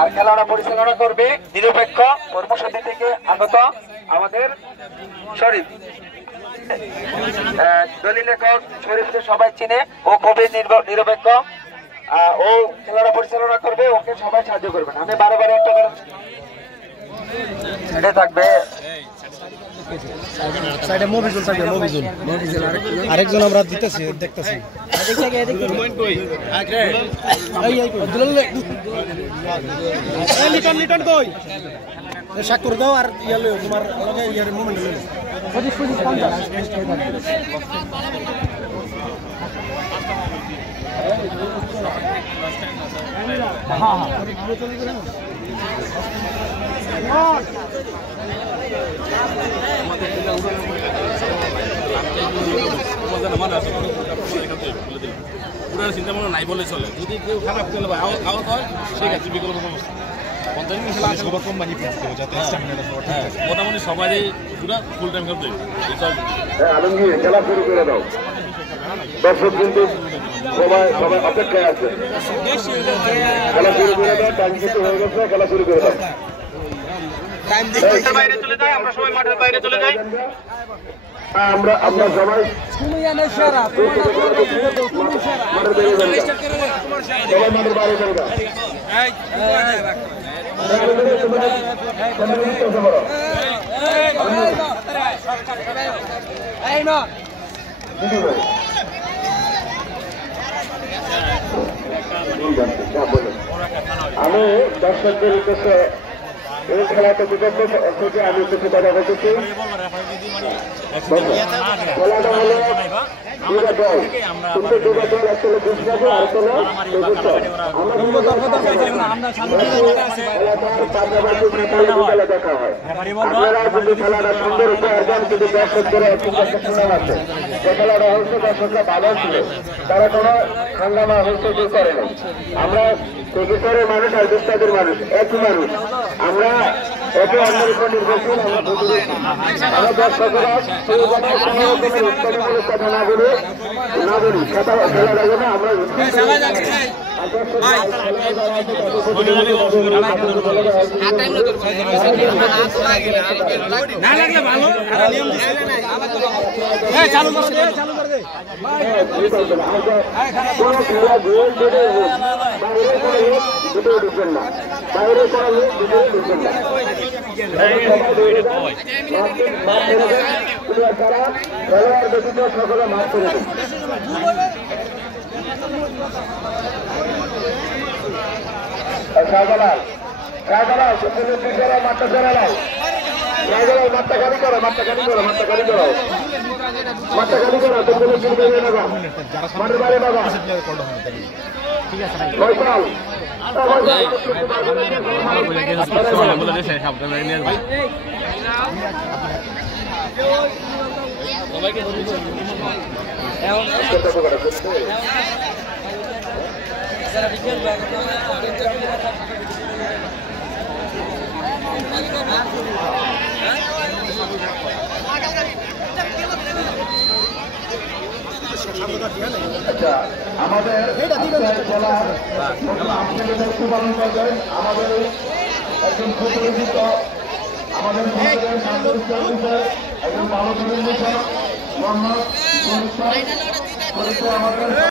আর খেলাটা পরিচালনা করবে নিরপেক্ষ কর্মসূচি থেকে আগত আমাদের শরীফ। দলিল লেখক শরীফকে সবাই চিনে, ও খুবই নিরপেক্ষ। ও খেলাটা পরিচালনা করবে, ওকে সবাই সাহায্য করবেন। আমি বারবার একটা করে ছেড়ে থাকবে। আরেকজন আমরা দিতেছি, দেখতেছি। লিটন কই স্বাক্ষর দাও আর ইয়ালে তোমার ইয়ার মোমেন্ট লইলো 25-50 হ্যাঁ পুরো চিন্তা ভাবনা নাই বলে চলে। যদি কেউ খারাপ খেলে আউট হয় সেক্ষেত্রে বিকল্প ব্যবস্থা মোটামুটি সবাই পুরো ফুল টাইম খেলতে। আলমগীর খেলা শুরু করে দাও, দর্শক কিন্তু সবাই অপেক্ষায় আছে। খেলা শুরু করে দাও, টাইম কিন্তু হয়ে গেছে, খেলা শুরু করে দাও। বাইরে চলে যাই, আমরা সবাই মাঠের বাইরে চলে যাই। আমরা সবাই মাঠের বাইরে চলে যাও। আমি দর্শকদের উদ্দেশ্যে এই খেলাতে বিগত থেকে আমি কিছু কথা বলতেছি। খেলাটা হলো দুটা দল, কিন্তু দুটা দল আসলে বুঝতে আর কোনো দেখা হয়। আপনারা যদি খেলাটা সুন্দর উপহার দেন, যদি দর্শকদের একটু সুনাম আছে, যে খেলাটা হচ্ছে দর্শকরা ভালো ছিল, তারা কোনো হাঙ্গামা হচ্ছে করে না। আমরা চিকিৎসারের মানুষ আর বিস্তারের মানুষ একই মানুষ। আমরা একে অন্যের উপর নির্ভরশীল। আমরা দর্শকরা সেই উৎপাদনমূলক কথা না বলি খেলা যাবে না। আমরা খেলা গোল যেটা হোক, বাইরে করে হোক, দুটোই ঢুকবেন না, বাইরে করা হোক, দুটোই ঢুকবেন না। খেলোয়াড় ব্যতীত সকলে মাঠ করে দেন। শাহজালাল মাঠটা ছেড়ে নাও, শাহজালাল মাঠটা খালি করো, মাঠটা খালি করো, মাঠটা খালি করো, মাঠটা খালি করো। তোমরা চিন্তা নেবা মাঠের বাইরে বাবা আচ্ছা, আমাদের পালন করবেন আমাদের একজন সুপরিচিত, আমাদের একজন ভালো মোহাম্মদ আমাদের